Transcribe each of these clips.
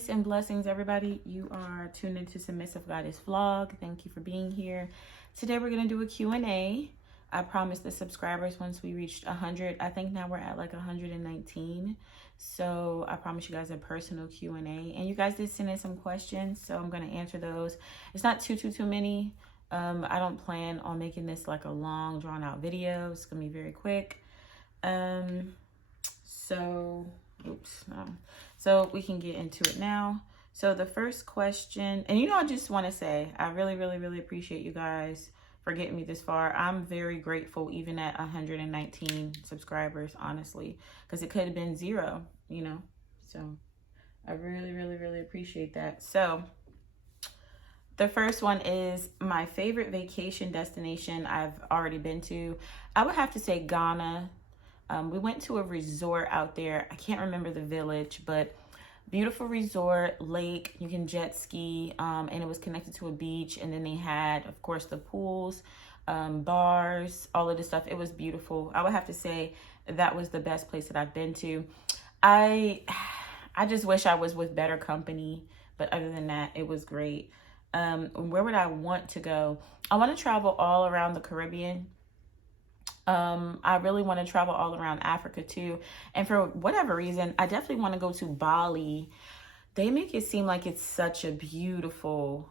Peace and blessings, everybody. You are tuned into Submissive Goddess Vlog. Thank you for being here. Today we're going to do a Q&A. I promised the subscribers once we reached 100. I think now we're at like 119. So I promised you guys a personal Q&A. And you guys did send in some questions, so I'm going to answer those. It's not too many. I don't plan on making this like a long, drawn-out video. It's going to be very quick. So we can get into it now. So the first question, and I just want to say, I really appreciate you guys for getting me this far. I'm very grateful, even at 119 subscribers, honestly, because it could have been 0, so I really appreciate that. So the first one is my favorite vacation destination I've already been to. I would have to say Ghana. We went to a resort out there. I can't remember the village, but beautiful resort, lake, you can jet ski, and it was connected to a beach. And then they had, of course, the pools, bars, all of this stuff. It was beautiful. I would have to say that was the best place that I've been to. I just wish I was with better company, but other than that, it was great. Where would I want to go? I want to travel all around the Caribbean. I really want to travel all around Africa too. And for whatever reason, I definitely want to go to Bali. They make it seem like it's such a beautiful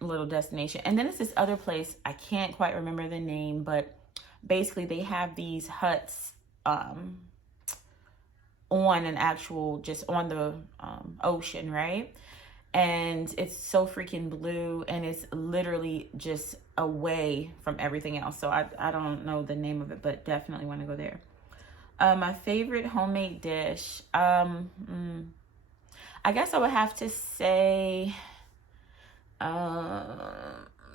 little destination. And then it's this other place, I can't quite remember the name, but basically they have these huts on an actual, just on the ocean, right? And it's so freaking blue, and it's literally just away from everything else. So I don't know the name of it, but definitely want to go there. My favorite homemade dish. I guess I would have to say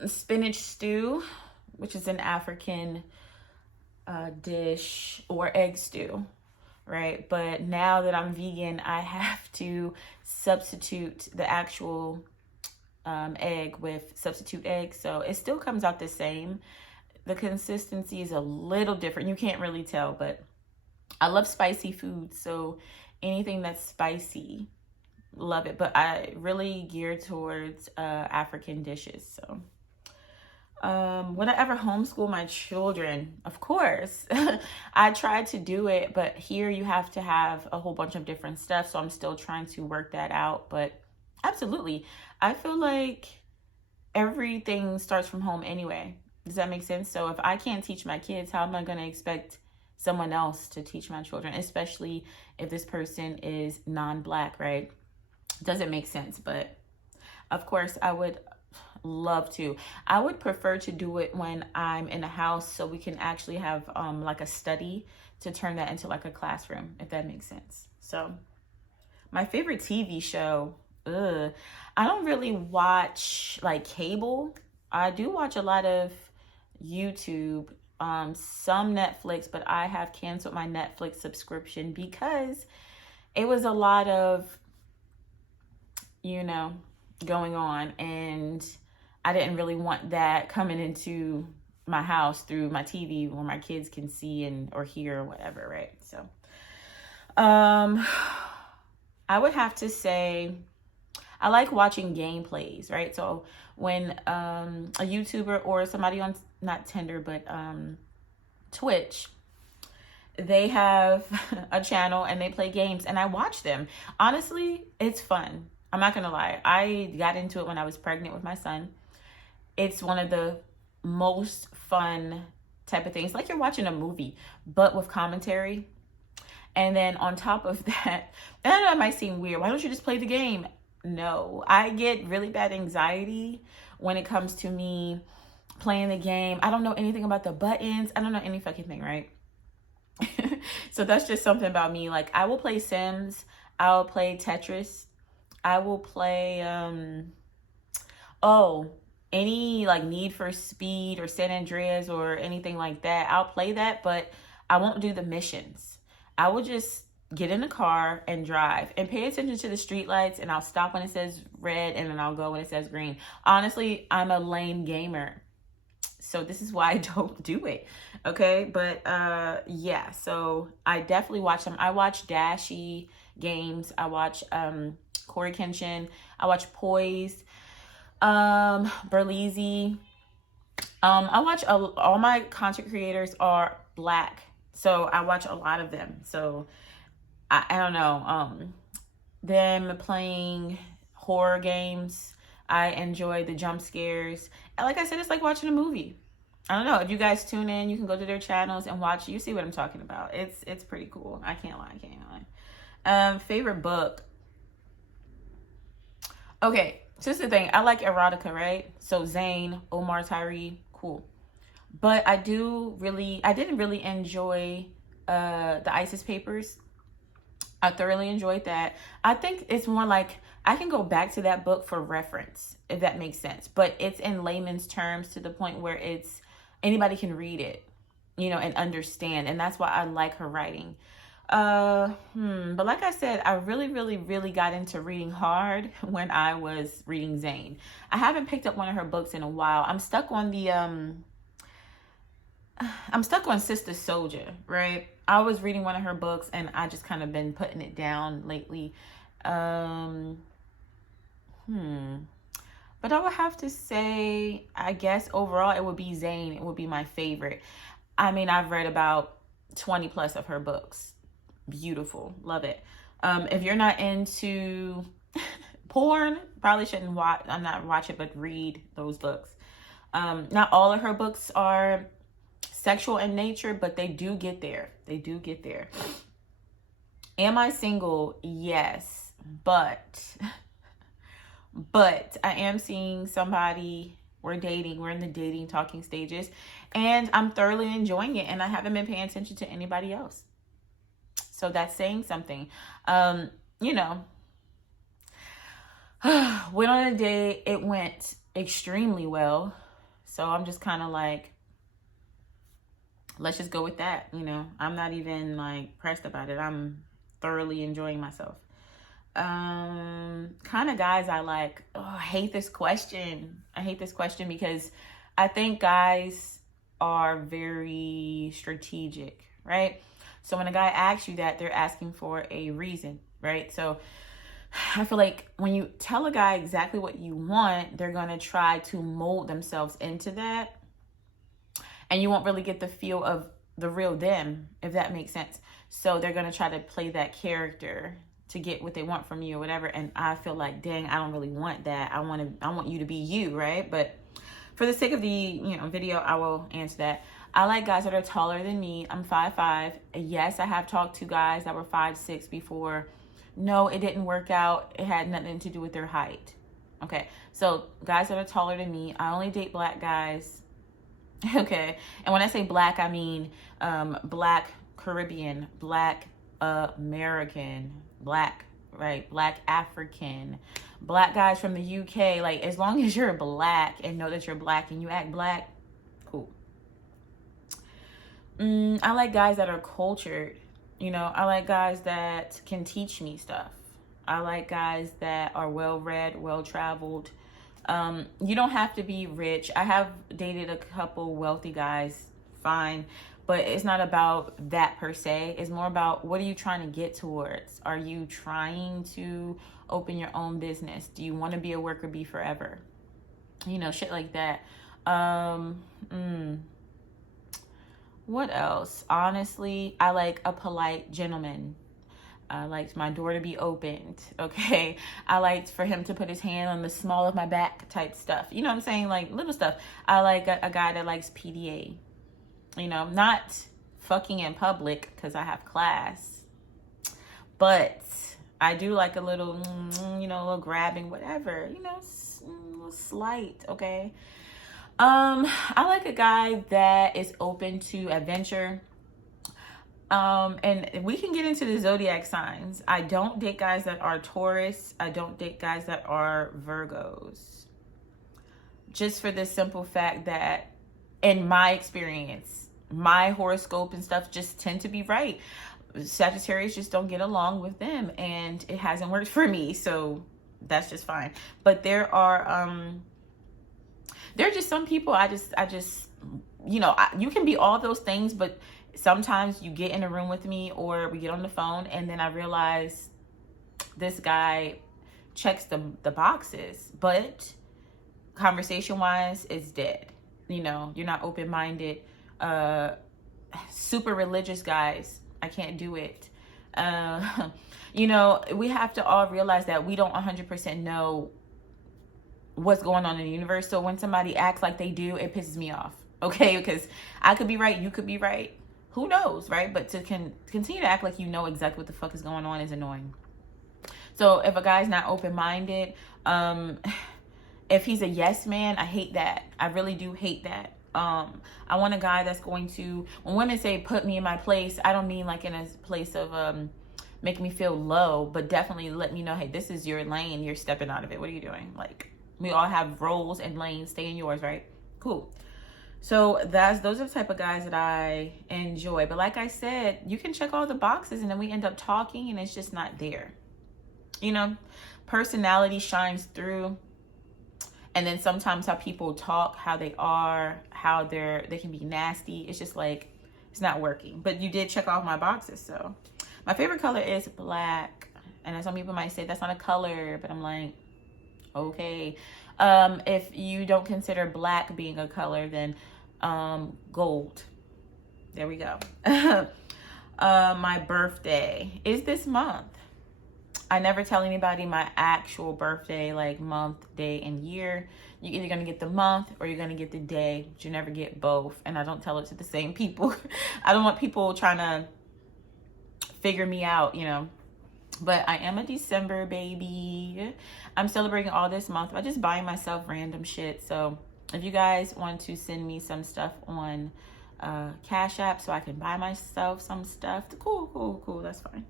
spinach stew, which is an African dish, or egg stew. Right? But now that I'm vegan, I have to substitute the actual egg with substitute egg. So it still comes out the same. The consistency is a little different. You can't really tell, but I love spicy food. So anything that's spicy, love it. But I really gear towards African dishes. So would I ever homeschool my children? Of course. I tried to do it, but here you have to have a whole bunch of different stuff. So I'm still trying to work that out, but absolutely. I feel like everything starts from home anyway. Does that make sense? So if I can't teach my kids, how am I going to expect someone else to teach my children, especially if this person is non-Black, right? Doesn't make sense, but of course I would love to. I would prefer to do it when I'm in a house, so we can actually have like a study to turn that into like a classroom, if that makes sense. So my favorite TV show, I don't really watch like cable. I do watch a lot of YouTube, some Netflix, but I have canceled my Netflix subscription because it was a lot of, going on, and I didn't really want that coming into my house through my TV where my kids can see or hear or whatever, right? So I would have to say I like watching gameplays, right? So when a YouTuber or somebody on, not Tinder, but Twitch, they have a channel and they play games, and I watch them. Honestly, it's fun. I'm not gonna lie. I got into it when I was pregnant with my son. It's one of the most fun type of things. Like you're watching a movie, but with commentary. And then on top of that, and I know it might seem weird, why don't you just play the game? No, I get really bad anxiety when it comes to me playing the game. I don't know anything about the buttons. I don't know any fucking thing, right? So that's just something about me. Like I will play Sims. I'll play Tetris. I will play, any like Need for Speed or San Andreas or anything like that. I'll play that, but I won't do the missions. I will just get in the car and drive and pay attention to the street lights, and I'll stop when it says red and then I'll go when it says green. Honestly, I'm a lame gamer. So this is why I don't do it. Okay. But yeah, so I definitely watch them. I watch Dashy games. I watch Corey Kenshin. I watch Poise, Berleezy. I watch all my content creators are Black, so I watch a lot of them. So I don't know. Them playing horror games. I enjoy the jump scares. And like I said, it's like watching a movie. I don't know. If you guys tune in, you can go to their channels and watch. You see what I'm talking about. It's pretty cool. I can't lie. Favorite book. Okay, so this is the thing. I like erotica, right? So Zane, Omar Tyree, cool. But I didn't really enjoy the ISIS Papers. I thoroughly enjoyed that. I think it's more like I can go back to that book for reference, if that makes sense. But it's in layman's terms to the point where anybody can read it, and understand. And that's why I like her writing. But like I said, I really, really, really got into reading hard when I was reading Zane. I haven't picked up one of her books in a while. I'm stuck on Sister Soldier, right? I was reading one of her books and I just kind of been putting it down lately. But I would have to say, I guess overall it would be Zane. It would be my favorite. I mean, I've read about 20 plus of her books. Beautiful. Love it. If you're not into porn, probably shouldn't watch it, but read those books. Not all of her books are sexual in nature, but they do get there. Am I single? Yes, but I am seeing somebody. We're dating. We're in the dating talking stages, and I'm thoroughly enjoying it, and I haven't been paying attention to anybody else. So that's saying something. Went on a date. It went extremely well. So I'm just kind of like, let's just go with that. I'm not even like pressed about it. I'm thoroughly enjoying myself. Kind of guys I like. I hate this question. Because I think guys are very strategic, right? So when a guy asks you that, they're asking for a reason, right? So I feel like when you tell a guy exactly what you want, they're going to try to mold themselves into that. And you won't really get the feel of the real them, if that makes sense. So they're going to try to play that character to get what they want from you or whatever. And I feel like, dang, I don't really want that. I want you to be you, right? But for the sake of the video, I will answer that. I like guys that are taller than me. I'm 5'5". Yes, I have talked to guys that were 5'6" before. No, it didn't work out. It had nothing to do with their height. Okay, so guys that are taller than me. I only date Black guys. Okay, and when I say Black, I mean Black Caribbean, Black American, Black, right? Black African, Black guys from the UK. Like, as long as you're Black and know that you're Black and you act Black, cool. I like guys that are cultured. I like guys that can teach me stuff. I like guys that are well-read, well-traveled. You don't have to be rich. I have dated a couple wealthy guys, fine. But it's not about that per se. It's more about, what are you trying to get towards? Are you trying to open your own business? Do you want to be a worker bee forever? Shit like that. What else? Honestly, I like a polite gentleman. I liked my door to be opened, okay? I liked for him to put his hand on the small of my back type stuff. You know what I'm saying? Like, little stuff. I like a guy that likes PDA. Not fucking in public because I have class. But I do like a little, a little grabbing, whatever. A little slight, okay? I like a guy that is open to adventure. And we can get into the zodiac signs. I don't date guys that are Taurus. I don't date guys that are Virgos. Just for the simple fact that, in my experience, my horoscope and stuff just tend to be right. Sagittarius just don't get along with them, and it hasn't worked for me. So that's just fine. But there are just some people I just you can be all those things, but sometimes you get in a room with me or we get on the phone and then I realize this guy checks the boxes, but conversation wise, it's dead. You know, you're not open-minded. Super religious guys, I can't do it. You know, we have to all realize that we don't 100% know what's going on in the universe. So when somebody acts like they do, it pisses me off. Okay, because I could be right, you could be right. Who knows, right? But to continue to act like you know exactly what the fuck is going on is annoying. So if a guy's not open-minded, if he's a yes man, I hate that. I really do hate that. I want a guy that's going to, when women say put me in my place, I don't mean like in a place of make me feel low, but definitely let me know, hey, this is your lane, you're stepping out of it. What are you doing? Like, we all have roles and lanes. Stay in yours, right? Cool. So those are the type of guys that I enjoy. But like I said, you can check all the boxes and then we end up talking and it's just not there. You know, personality shines through. And then sometimes how people talk, how they are, how they can be nasty. It's just like, it's not working. But you did check off my boxes. So my favorite color is black. And some people might say that's not a color, but I'm like, okay. If you don't consider black being a color, then gold. There we go. My birthday is this month. I never tell anybody my actual birthday, like month, day, and year. You're either going to get the month or you're going to get the day, but you never get both. And I don't tell it to the same people. I don't want people trying to figure me out, you know. But I am a December baby. I'm celebrating all this month by just buying myself random shit. So if you guys want to send me some stuff on Cash App so I can buy myself some stuff, cool. That's fine.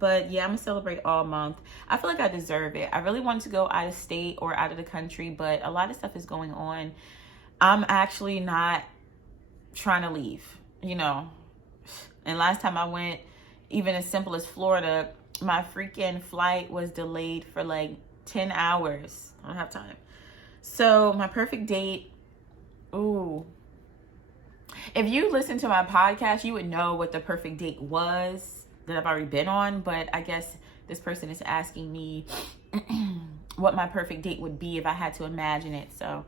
But yeah, I'm gonna celebrate all month. I feel like I deserve it. I really wanted to go out of state or out of the country, but a lot of stuff is going on. I'm actually not trying to leave, you know. And last time I went, even as simple as Florida, my freaking flight was delayed for like 10 hours. I don't have time. So my perfect date, ooh. If you listen to my podcast, you would know what the perfect date was that I've already been on, but I guess this person is asking me what my perfect date would be if I had to imagine it. So,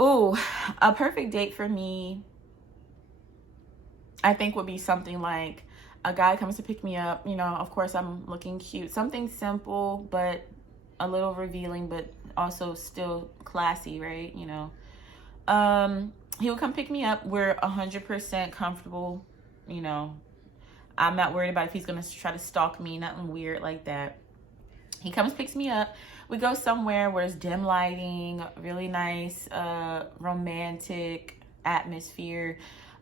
ooh, a perfect date for me, I think would be something like a guy comes to pick me up. You know, of course I'm looking cute. Something simple, but a little revealing, but also still classy, right? You know, he would come pick me up. We're 100% comfortable, you know. I'm not worried about if he's going to try to stalk me, nothing weird like that. He comes, picks me up. We go somewhere where it's dim lighting, really nice, romantic atmosphere.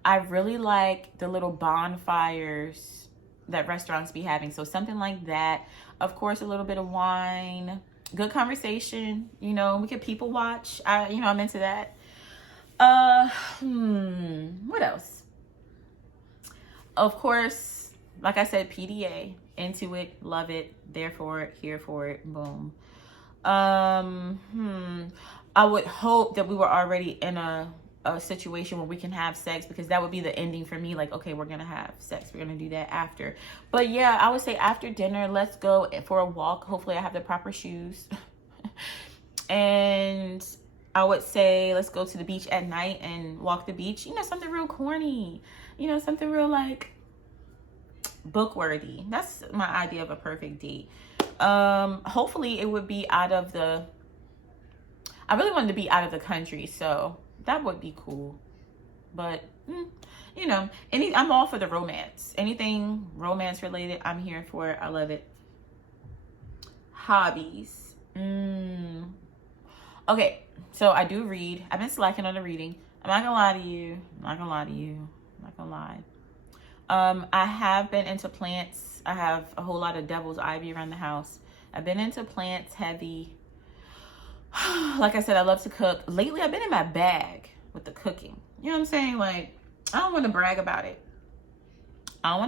I really like the little bonfires that restaurants be having. So something like that. Of course, a little bit of wine, good conversation. You know, we could people watch. I'm into that. What else? Of course, like I said, PDA, into it, love it, there for it, here for it, boom. I would hope that we were already in a situation where we can have sex, because that would be the ending for me. Like, okay, we're gonna have sex, we're gonna do that after. But yeah, I would say after dinner, let's go for a walk. Hopefully I have the proper shoes. And I would say let's go to the beach at night and walk the beach. You know, something real corny. You know, something real like book worthy. That's my idea of a perfect date. Hopefully it would be I really wanted to be out of the country, so that would be cool. But you know, I'm all for the romance. Anything romance related, I'm here for it. I love it. Hobbies. Okay, so I do read. I've been slacking on the reading. I'm not gonna lie to you. I have been into plants. I have a whole lot of devil's ivy around the house. I've been into plants heavy. Like I said, I love to cook. Lately, I've been in my bag with the cooking. You know what I'm saying? Like, I don't want to brag about it. I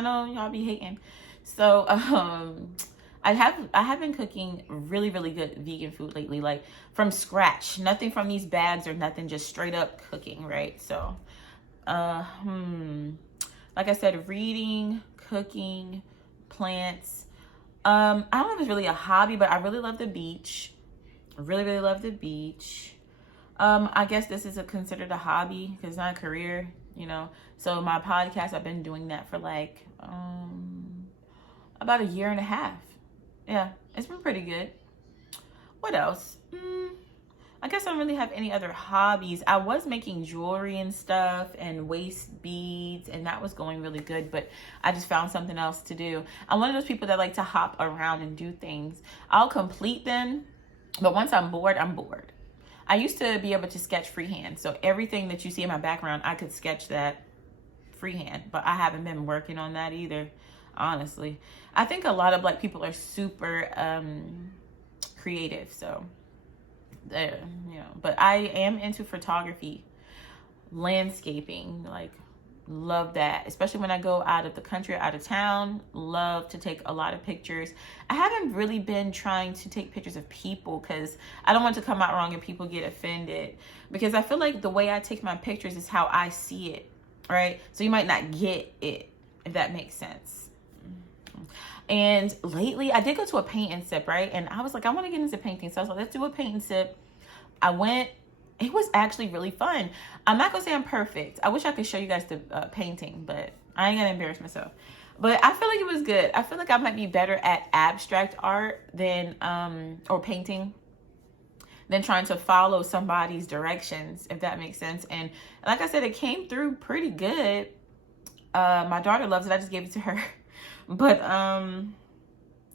know y'all be hating. So, I have been cooking really, really good vegan food lately, like from scratch. Nothing from these bags or nothing, just straight up cooking, right? So, like I said, reading, cooking, plants. I don't know if it's really a hobby, but I really love the beach. I really, really love the beach. I guess this is considered a hobby because it's not a career, you know. So my podcast, I've been doing that for like about a year and a half. Yeah, it's been pretty good. What else? I guess I don't really have any other hobbies. I was making jewelry and stuff and waist beads, and that was going really good, but I just found something else to do. I'm one of those people that like to hop around and do things. I'll complete them, but once I'm bored, I'm bored. I used to be able to sketch freehand, so everything that you see in my background, I could sketch that freehand, but I haven't been working on that either, honestly. I think a lot of Black people are super creative, so there, you know. But I am into photography, landscaping, like love that, especially when I go out of the country, out of town. Love to take a lot of pictures. I haven't really been trying to take pictures of people because I don't want to come out wrong and people get offended, because I feel like the way I take my pictures is how I see it, right? So you might not get it, if that makes sense. And lately I did go to a paint and sip, right? And I was like, I want to get into painting. So I was like, let's do a paint and sip. I went. It was actually really fun. I'm not going to say I'm perfect. I wish I could show you guys the painting, but I ain't going to embarrass myself. But I feel like it was good. I feel like I might be better at abstract art than, or painting, than trying to follow somebody's directions, if that makes sense. And like I said, it came through pretty good. My daughter loves it. I just gave it to her. But I'm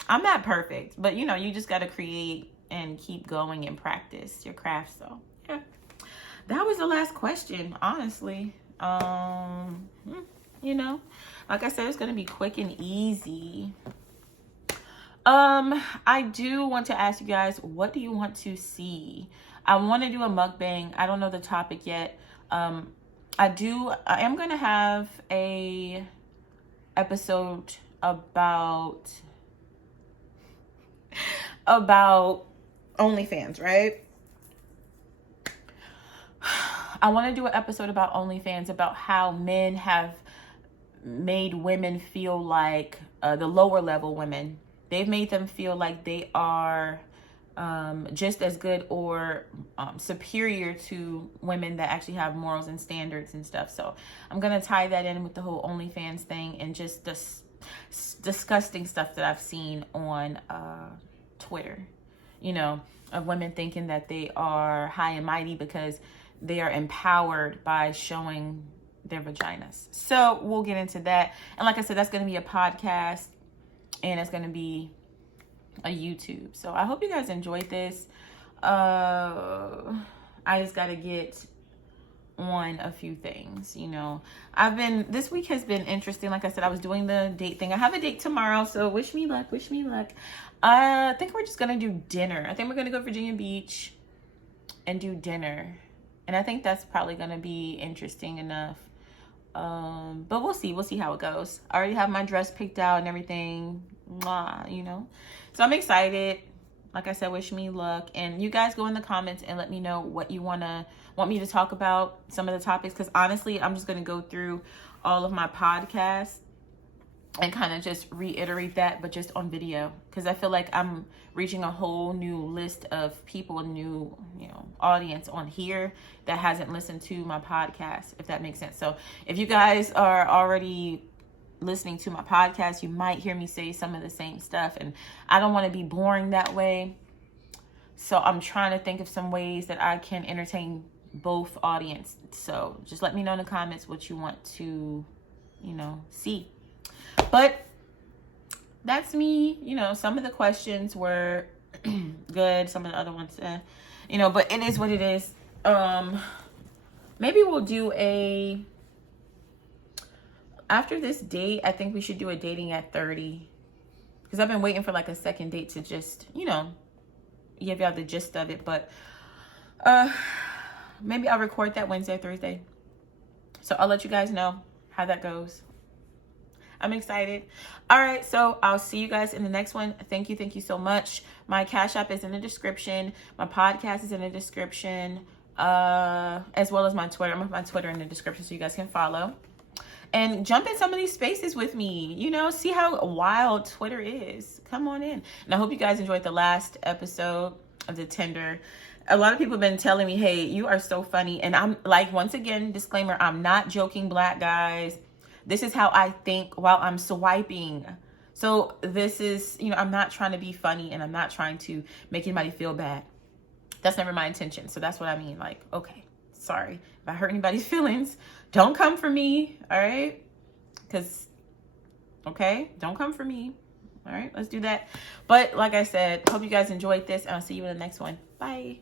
not perfect. But, you know, you just got to create and keep going and practice your craft. So, yeah. That was the last question, honestly. You know, like I said, it's going to be quick and easy. I do want to ask you guys, what do you want to see? I want to do a mukbang. I don't know the topic yet. I am going to have a episode about OnlyFans, right? I want to do an episode about OnlyFans, about how men have made women feel like, the lower level women, they've made them feel like they are just as good or superior to women that actually have morals and standards and stuff. So I'm going to tie that in with the whole OnlyFans thing and just disgusting stuff that I've seen on Twitter, you know, of women thinking that they are high and mighty because they are empowered by showing their vaginas. So we'll get into that. And like I said, that's going to be a podcast and it's going to be a YouTube. So I hope you guys enjoyed this. I just got to get on a few things, you know. This week has been interesting. Like I said, I was doing the date thing. I have a date tomorrow, so wish me luck. I think we're just going to do dinner. I think we're going to go to Virginia Beach and do dinner. And I think that's probably going to be interesting enough. But we'll see. We'll see how it goes. I already have my dress picked out and everything. You know. So I'm excited. Like I said, wish me luck. And you guys go in the comments and let me know what you want me to talk about, some of the topics. Because honestly, I'm just going to go through all of my podcasts and kind of just reiterate that, but just on video. Because I feel like I'm reaching a whole new list of people, a new, you know, audience on here that hasn't listened to my podcast, if that makes sense. So if you guys are already listening to my podcast, you might hear me say some of the same stuff, and I don't want to be boring that way. So I'm trying to think of some ways that I can entertain both audience. So just let me know in the comments what you want to, you know, see. But that's me. You know, some of the questions were good, some of the other ones, you know, but it is what it is. Maybe we'll do after this date, I think we should do a dating at 30. Because I've been waiting for like a second date to just, you know, give y'all the gist of it. But maybe I'll record that Wednesday or Thursday. So I'll let you guys know how that goes. I'm excited. All right, so I'll see you guys in the next one. Thank you so much. My Cash App is in the description. My podcast is in the description, as well as my Twitter. I'm with my Twitter in the description so you guys can follow. and jump in some of these spaces with me. You know, see how wild Twitter is. Come on in. And I hope you guys enjoyed the last episode of the Tinder. A lot of people have been telling me, hey, you are so funny. And I'm like, once again, disclaimer, I'm not joking, Black guys. This is how I think while I'm swiping. So this is, you know, I'm not trying to be funny, and I'm not trying to make anybody feel bad. That's never my intention. So that's what I mean. Like, okay, sorry if I hurt anybody's feelings. Don't come for me, all right? Because, okay, don't come for me. All right, let's do that. But like I said, hope you guys enjoyed this, and I'll see you in the next one. Bye.